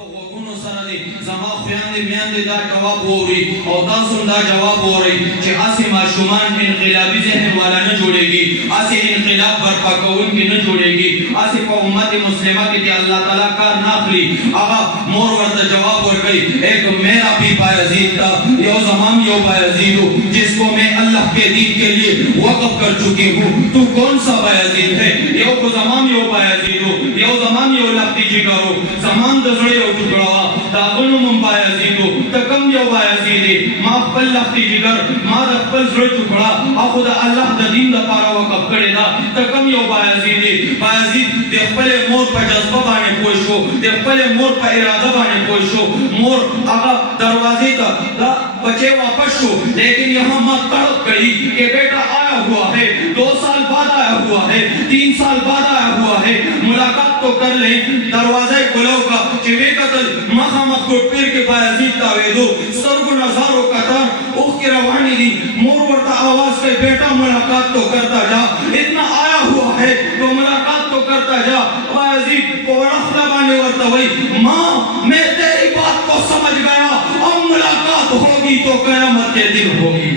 په وګونو سره دي زما خويندې میندې دا جواب ووري او تاسو دا جواب ووري چې اسې ماشومان انقلابي ذهن والا نه جوړيږي اسې انقلاب برپا کوونکي نه جوړيږي اسې په امت مسلمه کې چې الله تعالی کار نه اخلي هغه مور ورته جواب ورکړي ایک میرا بھی بایزید تھا یو زمان یو بایزید ہوں جس کو میں اللہ کے دین کے لیے وقف کر چکی ہوں تو کون سا بایزید ہے یو کو زمان یو بایزید ہوں یو زمان یو لختی جگر ہوں زمان دزڑے یو ٹکڑا داغنو من بایزید ہوں تکم یو بایزید ہے ما پل لختی جگر ما دا پل زڑے ٹکڑا آخو دا اللہ دا دین دا پارا وقف کرے دا تکم یو بایزید ہے بایزید دے پلے مور پا جذبہ بانے پوشو دے پلے مور پا ارادہ بانے پوشو مور آقا دروازے تا دا بچے واپس شو لیکن یہاں ماں تڑپ گئی کہ بیٹا آیا ہوا ہے 2 سال بعد آیا ہوا ہے 3 سال بعد آیا ہوا ہے ملاقات تو کر لیں دروازے کھلو کا چوے قتل مخا مخوٹ پیر کے بایزید تاویدو سرگو نظارو قطار اوخ کی روانی دی مور ورطا آواز کے بیٹا ملاقات تو کرتا جا اتنا آیا ہوا ہے تو ملاقات تو کرتا جا بایزید کو رخلا بانے ورطا وی ماں میں تیری بات کو سمجھ گیا اور ملاقات ہوگی تو قیامت کے دن ہوگی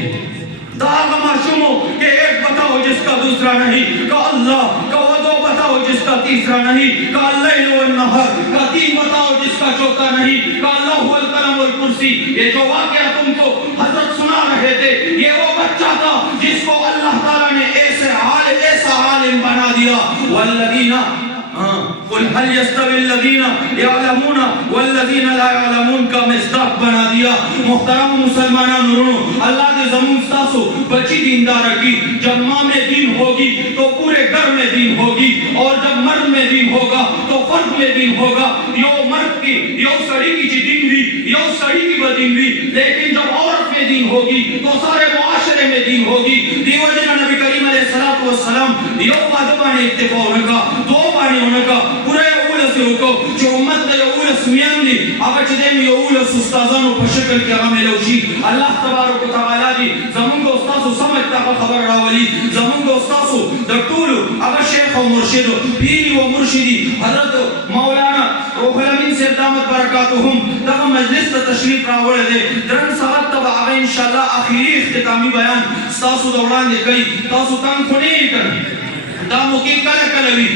داغ معشومو کہ ایک بتاؤ جس کا دوسرا نہیں کہ اللہ کا دو بتاؤ جس کا تیسرا نہیں کہ اللیل والنہر کا 3 بتاؤ جس کا چوتھا نہیں کہ اللہ هو القلم والکرسی یہ جو واقعہ تم کو حضرت سنا رہے تھے یہ وہ بچہ تھا جس کو اللہ تعالیٰ نے ایسا عالم بنا دیا والذین قل هل يستوي الذين يعلمون والذين لا يعلمون کا مصداق بنا دیا محترم مسلمانان رونو اللہ نے زمون ستاسو بچی دیندار کی جب ماں میں دین ہوگی تو پورے گھر میں دین ہوگی اور جب مرد میں دین ہوگا تو فرد میں دین ہوگا یو مرد کی یو سڑی کی دین بھی یو سڑی کی بدین بھی لیکن جب عورت میں دین ہوگی تو سارے معاشرے میں دین ہوگی دیو جنا نبی کریم علیہ السلام یو بادبانے اتفاق ہونے کا 2 بانے ہونے کا پورے اولس ہوکو جو امت دا اولس میان دی اگر چھ دیم یو اولس استازانو پشکل کی اغا ملوشی اللہ تبارک و تعالی دی زمان کو استاسو سمجھتا کا خبر راولی زمان کو استاسو دا طولو اگر شیخ و مرشدو پیری و مرشدی حضرت مولانا روح الامین سے دامت برکاتہم دا مجلس تا تشریف راولے دے درن سغت تبا اگر انشاءاللہ آخری اختتامی بیان استاسو دوران دے کئی تاسو تان کھنے ہی کر دامو کی کل کلوی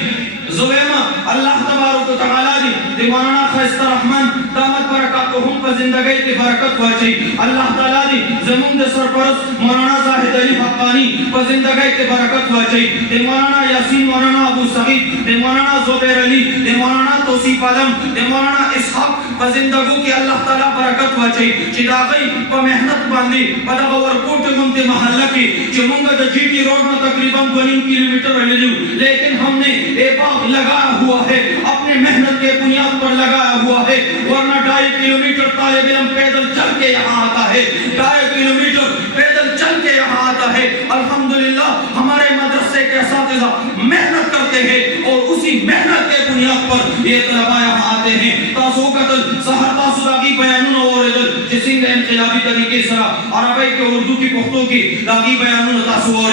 زویمہ اللہ تبارک و تعالی دی مولانا خیست رحمان دامت برکاتہم پر زندگی کی برکت واچی اللہ تعالی دی زمون دے سرپرست مولانا زاہد علی حقانی پر زندگی کی برکت واچی دی مولانا یاسین مولانا ابو سعید دی مولانا زبیر علی دی مولانا توصیف علم دی مولانا اسحاق پر زندگو کی اللہ تعالی برکت واچی چی داغی پر محنت باندی پر داغا ورکوٹ گمتے محلہ کی چی منگا دا جی ٹی روڈ میں تقریباً 2.5 کلومیٹر رہے لیو لیکن ہم نے ایک لگایا ہوا ہے اپنے محنت کے بنیاد پر لگایا ہوا ہے ورنہ 2.5 کلومیٹر طالب علم پیدل چل کے یہاں آتا ہے 2.5 کلومیٹر پیدل چل کے یہاں آتا ہے الحمدللہ ہمارے مدرسے کے اساتذہ محنت کرتے ہیں اور اسی محنت کے بنیاد پر یہ طلبہ یہاں آتے ہیں تاسو قتل سہر تاسو داغی بیانون اور جسنگ انقلابی طریقے سرا عربی کے اردو کی پختوں کی داغی بیانون تاسو اور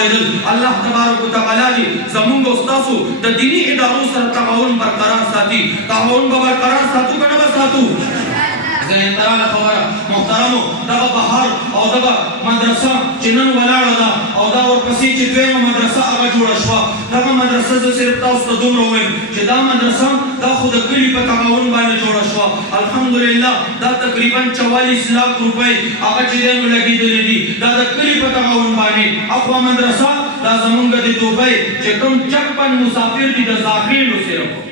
اللہ تبارک و تعالی زمون کو استاسو دا دینی اداروں سر تعاون برقرار ساتھی تعاون برقرار ساتھو کا نبا ساتھو زین ترال خبر محترمو دغا بہار او دغا مدرسہ چنن ولاڑ دا او دا اور پسی چتویم مدرسہ آگا جوڑا شوا دغا مدرسہ سے صرف تاوستا دوم رویم چی دا مدرسہ دا خود کلی پا تعاون بانے جوڑا شوا الحمدللہ دا تقریباً 44 لاکھ روپے آگا چی دینو لگی دلی دی دا کلی پا تعاون بانے اخوا مدرسہ دا زمونگا دی دوبائی چی کم 56 مسافر دی دا زاخیلو سے رکھو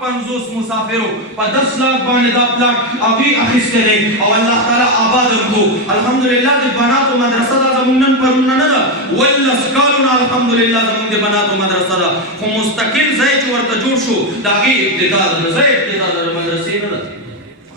50 مسافروں پا 10 لاکھ بانے دا پلاٹ ابھی اخستے لے اور اللہ تعالیٰ آبادم کو الحمدللہ دے بناتو مدرسہ دا زمونن پر انہا دا واللہ سکالونا الحمدللہ زمون دے بناتو مدرسہ دا خو مستقل زی چورتا جوڑ شو داگی ابتداد دا زی ابتداد دا مدرسی نا دا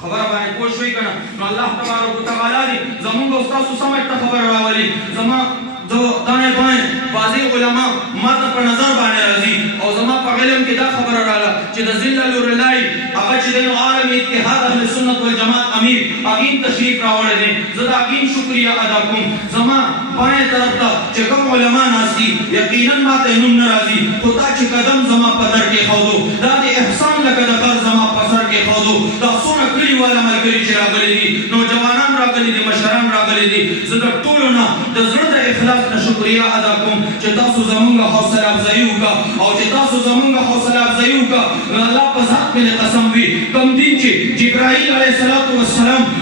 خبر بانے کوش ہوئی کنا نو اللہ تبارک و تعالی زمون کو استاسو سمجھتا خبر راولی زمان دو دانے بائیں بازی علماء ماتا پر نظر بانے رضی اور زمان پا علم کی دا خبر رالا چی دا زلل و رلائی هغه چې د عالم اتحاد اهل سنت والجماعت امیر اګین تشریف راوړی دی زه د اګین شکریا ادا کوم زما بایې طرف ته چې کوم علما ناست دي یقینا ماته نوم نه راځي خو تا چې قدم زما په در کې ښودو دا د احسان لکه د غر زما په سر کې ښودو دا څونه کلیواله ملګري چې راغلي دي نوجوانان راغلي دي مشران راغلي دي زه د ټولو نه د زړه د اخلاص نه شکریا ادا کوم چې تاسو زمونږ حوصله افزایي وکړه او چې تاسو زمونږ حوصله افزایي وکړه نو الله په ذات باندې قسم وي کوم دین چې جبرائیل علیه السلام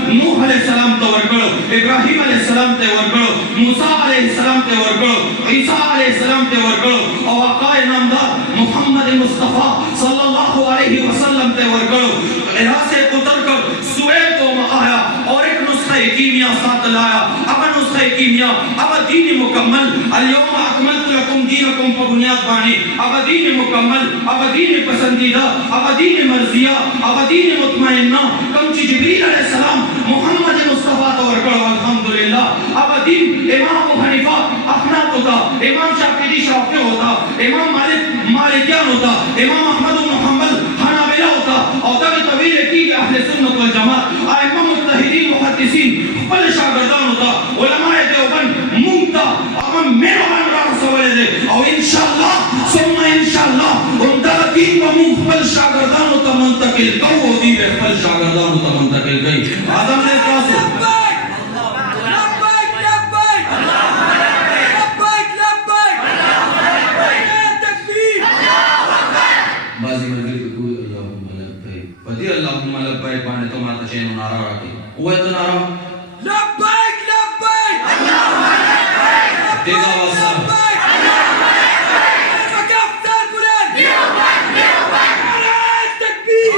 نوح علیه السلام ته ورکړو ابراهیم علیه السلام ته ورکړو موسی علیه السلام ته ورکړو عیسی علیه السلام ته ورکړو او آقا نامدار محمد مصطفی صلی الله علیه وسلم ته ورکړو راس قطر کر سویب کو آیا اور ایک نسخہ کیمیا ساتھ لایا اگر نسخہ کیمیا اب دین مکمل اليوم اکملت لکم دینکم پر بنیاد بانی اب دین مکمل اب دین پسندیدہ اب دین مرضیہ اب دین مطمئنہ کم چی جبریل علیہ السلام محمد مصطفیٰ تو ورکڑو الحمدللہ اب دین امام حنیفہ احناف ہوتا امام شافعی شافعی ہوتا امام مالکیان ہوتا امام احمد بن حنبل حنابلہ ہوتا اور دغه طویل کی اهل سنت والجماعت ائمه مجتهدین محدثین خپل شاګردان ہوتا علماء دیوبند مونږ هغه مهربان را رسولې دي او ان شاء الله ثم ان شاء الله هم دغه دین به مونږ خپل شاګردانو ته منتقل کوو دي خپل شاګردانو ته منتقل کوي اعظم دې تاسو اللهم لبيك باندې ته ماته شي نو نارا راکې وای ته نارا لبیک لبیک اللهم لبیک دغه واسه لبیک اللهم لبیک فكفر بلند تکبیر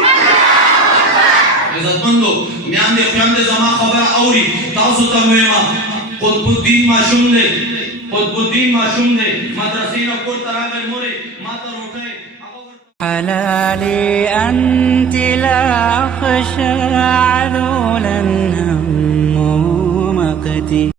عزت مندو میان دې خیام دې زما خبر اوري تاسو ته وایم قطب الدین معصوم دې مدرسې نو کور تراغل مورې ماته روټه حلالي أنت لا أخشى عذولا هم مقتي